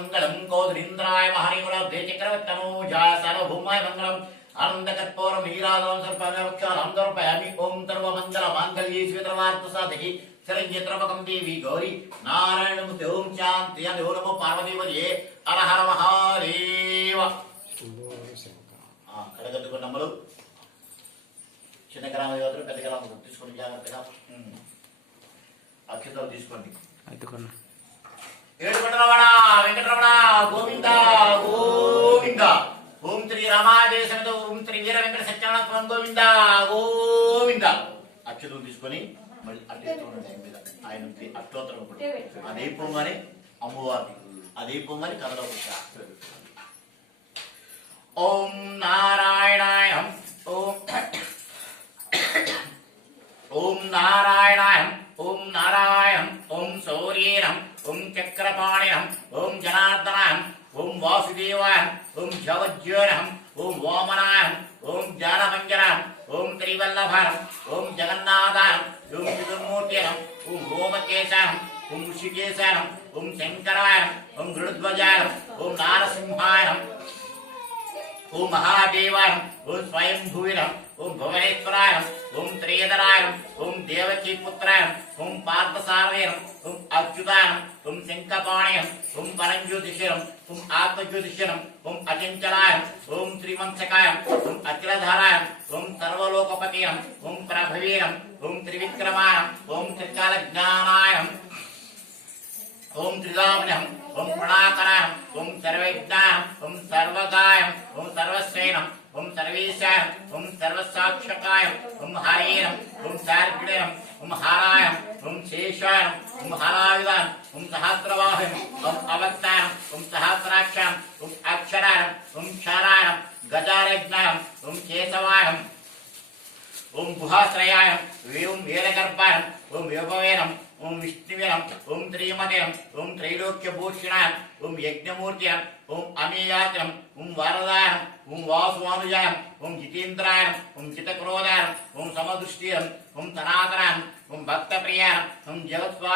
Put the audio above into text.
మంగళం కోదరింద్రాయ మహనీయులబ్ధే చక్రవర్తనోజాయ సర్వభౌమాయ మంగళం ఆనందకర్పూరం నీరాజనం సర్పమేవక్షాలందరూపయామి ఓం సర్వమంగళ మాంగళ్యే శ్వేతవార్త సాధకి శరణ్యత్రమకం దేవి గౌరీ నారాయణముతే ఓం శాంతి అని ఓ నమో పార్వతీపదే హర హర మహాదేవ. కడగద్దుకున్నమ్మలు చిన్న గ్రామ యువతలు పెద్ద గ్రామం తీసుకోండి జాగ్రత్తగా. అక్షతలు తీసుకోండి. ఏడుకొండలవాడ వెంకటరమణ గోవింద గోవింద. ఓం శ్రీ రమాదేవి సమేత ఓం శ్రీ వీర వెంకట సత్యనారాయణ గోవింద గోవింద. అక్షతలు తీసుకొని మళ్ళీ అట్లా ఆయన అష్టోత్తరం అదే పొంగని అమ్మవారి అదే పొంగని కథలో ఓం నారాయణాయ ఓం ఓం నారాయణాయ ఓం నారాయణ ఓం శౌర్యేరం ఓం చక్రపాణిరం ఓం జనార్దనాయ ఓం వాసుదేవాయ ఓం జవజ్యోరం ఓం వామనాయం ఓం జానమంజనం ఓం త్రివల్లభరం ఓం జగన్నాథారం ఓం చతుర్మూర్తిరం ఓం ఓమకేశారం ఓం ఋషికేశారం ఓం శంకరాయం ఓం గరుడ్ధ్వజాయం ఓం నారసింహాయం ఓం మహాదేవాయం ఓం స్వయంభూవిరం ఓం భువనేశ్వరాయం ఓం త్రియధరాయం ఓం దేవకీపుత్రాయం ఓం పార్థసారథీరం ఓం అచ్యుతాయం ఓం శంఖపాణయం ఓం పరంజ్యోతిషరం ఓం ఆత్మజ్యోతిషరం ఓం అచంచలాయం ఓం శ్రీమంసకాయం ఓం అఖిలధారాయం ఓం సర్వలోకపతియం ఓం ప్రభవీరం ఓం త్రివిక్రమాయం ఓం త్రికాలజ్ఞానాయం ఓం త్రిదామనం ఓం ప్రణాకరాయం ఓం సర్వజ్ఞానం ఓం సర్వగాయం ఓం సర్వశ్రేణం ఓం సర్వేశాయం ఓం సర్వసాక్షకాయం ఓం హరేరం ఓం శార్గిణం ఓం హారాయం ఓం శేషాయం ఓం హరాయుధాయం ఓం సహస్రవాహం ఓం అవక్తాయం ఓం సహస్రాక్షాం ఓం అక్షరాయం ఓం క్షారాయం గజారజ్ఞాయం ఓం కేశవాయం ఓం గుహాశ్రయాయం ఓం వీరగర్భాయం ఓం యోగవేరం ఓం విష్ణువీరం ఓం త్రిమదేవం ఓం త్రైలోక్యభూషణాయం ఓం యజ్ఞమూర్తియం ఓం అమేయాత్రం ఓం వరదాయం ఓం వాసువానుజాయం ఓం జితేంద్రాయం ఓం జితక్రోధాయం ఓం సమదృష్టియం ఓం సనాతనాయం ఓం భక్తప్రియాయం ఓం జగత్స్వా